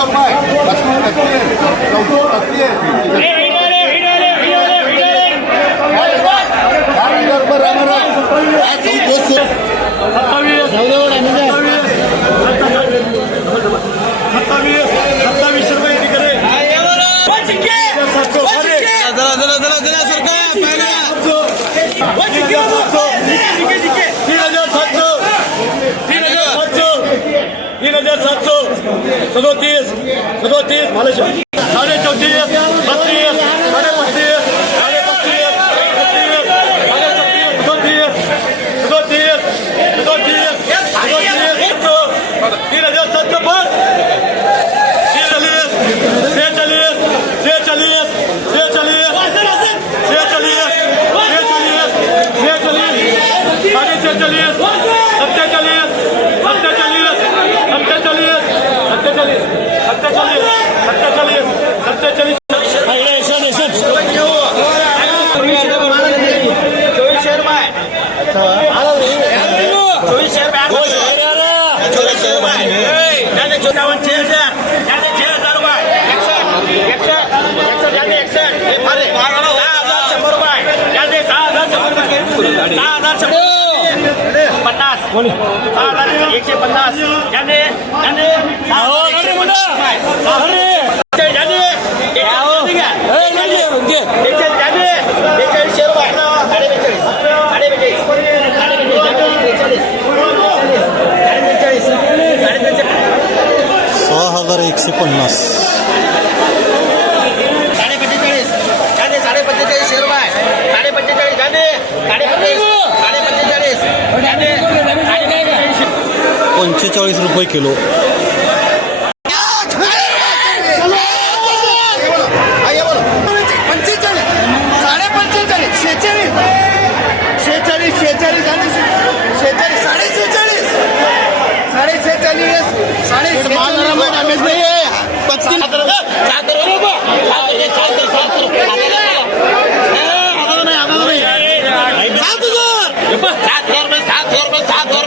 सौ रुपये पच्चीस पच्चीस चौतीस पच्चीस चार हजार रुपये राहणार आहे. चौतीस सत्तावीस Sou dentista, sou dentista, fala já. सहा हजार पन्नास. सहा हजार एकशे पन्नास एकशे रुपये किलो. सात साडे सात हजार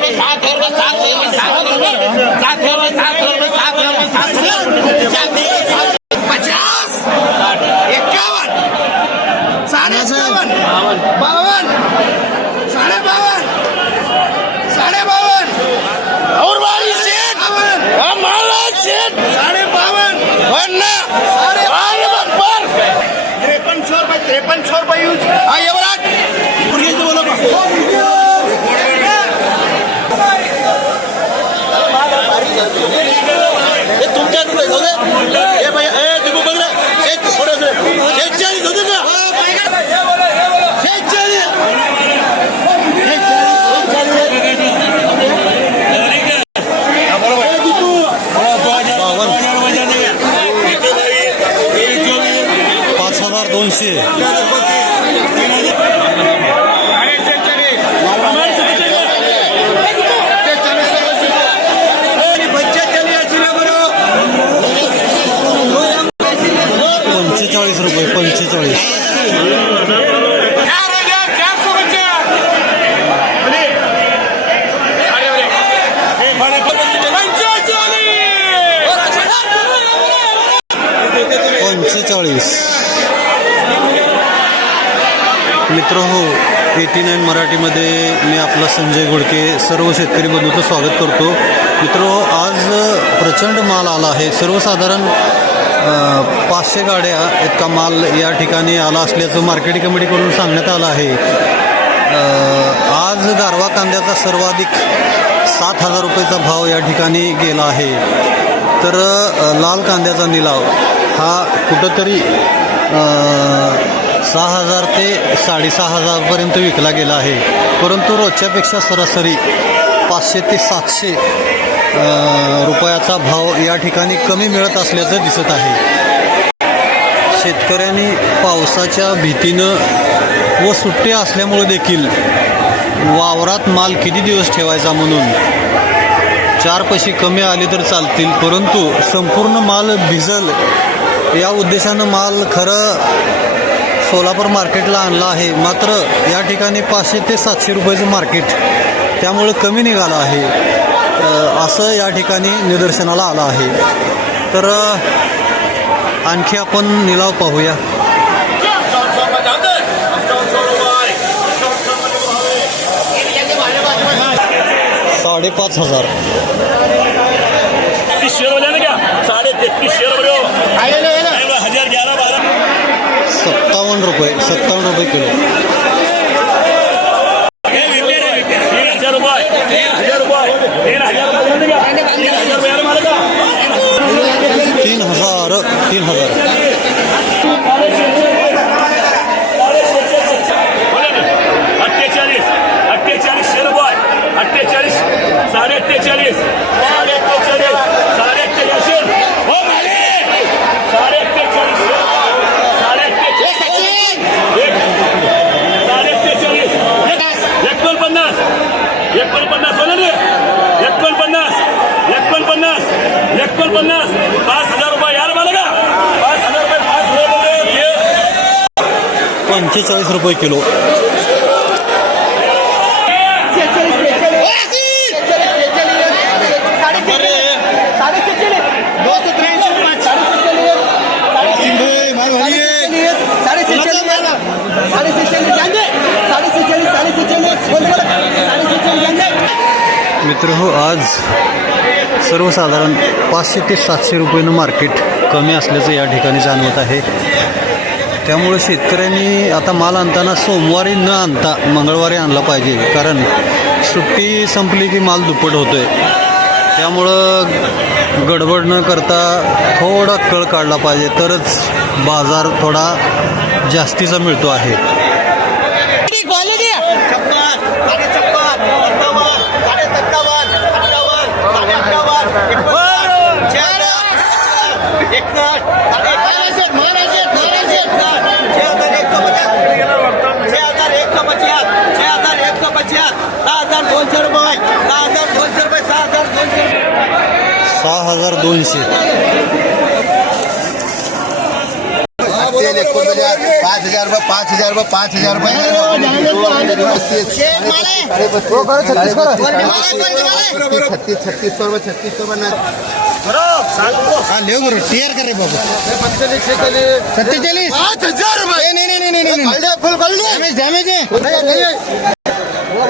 हजार पंचेचाळीस रुपये पंचेचाळीस. पंचेचाळीस. मित्र हो. एटी नाईन मराठीमध्ये मी आपला संजय घोडके सर्व शेतकरी बंधूचं स्वागत करतो. मित्र हो, आज प्रचंड माल आला आहे. सर्वसाधारण पाचशे गाड्या इतका माल या ठिकाणी आला असल्याचं मार्केटिंग कमिटीकडून सांगण्यात आलं आहे. आज गारवा कांद्याचा सर्वाधिक सात हजार रुपयेचा भाव या ठिकाणी गेला आहे. तर लाल कांद्याचा निलाव हा कुठंतरी सहा हजार ते साडेसहा हजारपर्यंत विकला गेला आहे. परंतु रोजच्यापेक्षा सरासरी पाचशे ते सातशे रुपयाचा भाव या ठिकाणी कमी मिळत असल्याचं दिसत आहे. शेतकऱ्यांनी पावसाच्या भीतीनं व सुट्टी असल्यामुळे देखील वावरात माल किती दिवस ठेवायचा म्हणून? चार पैसे कमी आले तर चालतील परंतु संपूर्ण माल भिजल या उद्देशानं माल खरं सोलापूर मार्केटला आणला आहे. मात्र या ठिकाणी पाचशे ते सातशे रुपयाचं मार्केट त्यामुळं कमी निघालं आहे. असं या ठिकाणी निदर्शनाला आलं आहे. तर आणखी आपण निलाव पाहूया. साडेपाच हजार. सत्तावन्न रुपये सत्तावन्न रुपये किलो तीन हजार रुपये तीन हजार रुपये तीन हजार रुपये देने का तीन हजार रुपये यार मारेगा तीन हजार तीन हजार अठ्ठेचाळीस अठ्ठेचाळीस शेअर रुपये अठ्ठेचाळीस साडे अठ्ठेचाळीस साडे अठ्ठेचाळीस साडे अठ्ठेचाळीस हो मारे साडे अठ्ठेचाळीस साडे अठ्ठेचाळीस एक साडे अठ्ठेचाळीस एकोणपन्नास एकोणपन्नास बोला रे एकोणपन्नास एकोणपन्नास एकोणपन्नास पाच हजार रुपये यार मला का पाच हजार रुपये पाच हजार रुपये ये. पंचेचाळीस रुपये किलो मित्र हो आज सर्वसाधारण पाचशे ते सातशे रुपयेनं मार्केट कमी असल्याचं या ठिकाणी जाणवत आहे. त्यामुळं शेतकऱ्यांनी आता माल आणताना सोमवारी न आणता मंगळवारी आणला पाहिजे. कारण सुट्टी संपली की माल दुप्पट होतो आहे त्यामुळं गडबड न करता थोडा कळ काढला पाहिजे. तरच बाजार थोडा जास्तीचा मिळतो आहे छप्पन साडे छप्पन सत्तावन्न साडे सत्तावन्न अठ्ठावन्न साडे अठ्ठावन्न एकोणसाठ शहात्तर एकसष्ट साडे एकसष्ट छह हजार एक सौ पचास छह हजार एक सौ पचास छह हजार एक सौ पचास सहा हजार दोनशे रुपये सहा हजार दोनशे रुपये सहा हजार दोनशे रुपये सहा हजार दोनशे. पाच हजार रुपये पाच हजार रुपये पाच हजार रुपये छत्तीस छत्तीस सौ रुपये छत्तीस सौ रुपये कर. रे बाबू हजार रुपये फुल डॅमेज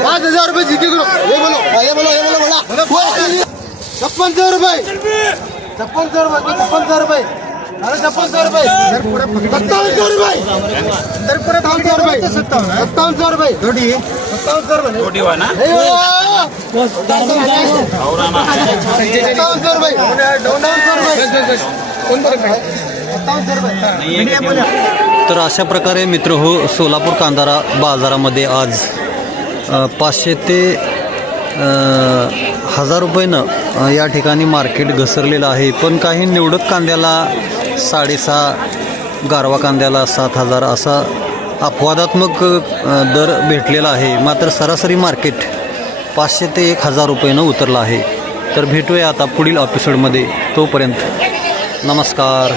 पाच हजार रुपये जितके करो ये बोलो ये बोलो ये बोलो बोला. छप्पन सौ रुपये छप्पन सौ रुपये छप्पन सौ रुपये अरे छप्पन सौ रुपये सत्तावन सौ रुपये तर परत सत्तावन सौ रुपये सत्तावन सौ रुपये रोटी सत्तावन सौ रुपये हुआ ना सत्तावन सौ रुपये सत्तावन सौ रुपये तर अशा प्रकारे मित्र हो सोलापूर कांदारा बाजारामध्ये आज पाचशे ते हजार रुपयेनं या ठिकाणी मार्केट घसरलेलं आहे. पण काही निवडक कांद्याला साडेसहा गारवा कांद्याला सात हजार असा अपवादात्मक दर भेटलेला आहे. मात्र सरासरी मार्केट पाचशे ते एक हजार रुपयेनं उतरलं आहे. तर भेटूया आता पुढील एपिसोडमध्ये तोपर्यंत नमस्कार.